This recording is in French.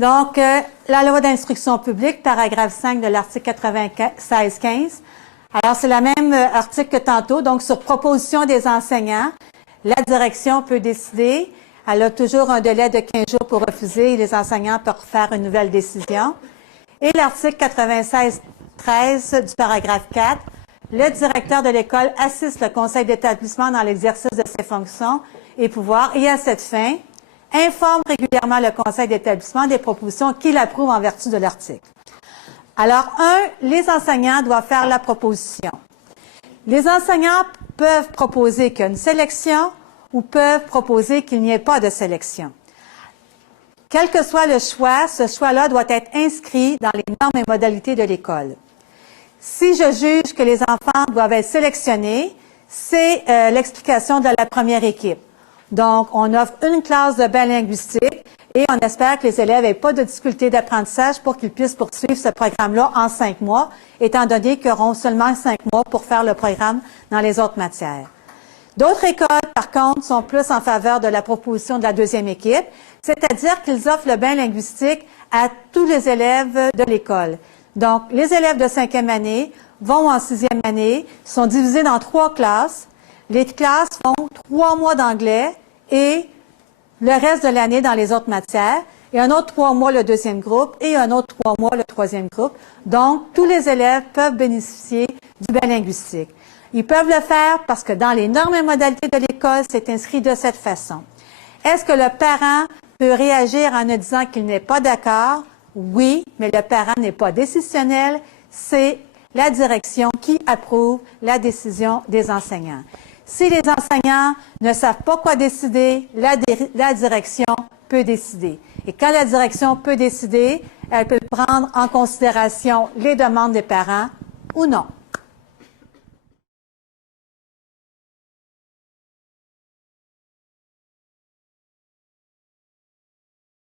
Donc, la loi d'instruction publique, paragraphe 5 de l'article 96-15. Alors, c'est le même article que tantôt. Donc, sur proposition des enseignants, la direction peut décider. Elle a toujours un délai de 15 jours pour refuser et les enseignants peuvent faire une nouvelle décision. Et l'article 96-13 du paragraphe 4, le directeur de l'école assiste le conseil d'établissement dans l'exercice de ses fonctions et pouvoirs et à cette fin, informe régulièrement le conseil d'établissement des propositions qu'il approuve en vertu de l'article. Alors, les enseignants doivent faire la proposition. Les enseignants peuvent proposer qu'il y ait une sélection ou peuvent proposer qu'il n'y ait pas de sélection. Quel que soit le choix, ce choix-là doit être inscrit dans les normes et modalités de l'école. Si je juge que les enfants doivent être sélectionnés, c'est l'explication de la première équipe. Donc, on offre une classe de bain linguistique et on espère que les élèves n'aient pas de difficulté d'apprentissage pour qu'ils puissent poursuivre ce programme-là en 5 mois, étant donné qu'ils auront seulement 5 mois pour faire le programme dans les autres matières. D'autres écoles, par contre, sont plus en faveur de la proposition de la deuxième équipe, c'est-à-dire qu'ils offrent le bain linguistique à tous les élèves de l'école. Donc, les élèves de 5e année vont en 6e année, sont divisés dans 3 classes. Les classes font 3 mois d'anglais et le reste de l'année dans les autres matières, et un autre 3 mois le deuxième groupe et un autre 3 mois le troisième groupe. Donc, tous les élèves peuvent bénéficier du bain linguistique. Ils peuvent le faire parce que dans les normes et modalités de l'école, c'est inscrit de cette façon. Est-ce que le parent peut réagir en ne disant qu'il n'est pas d'accord? Oui, mais le parent n'est pas décisionnel. C'est la direction qui approuve la décision des enseignants. Si les enseignants ne savent pas quoi décider, la direction peut décider. Et quand la direction peut décider, elle peut prendre en considération les demandes des parents ou non.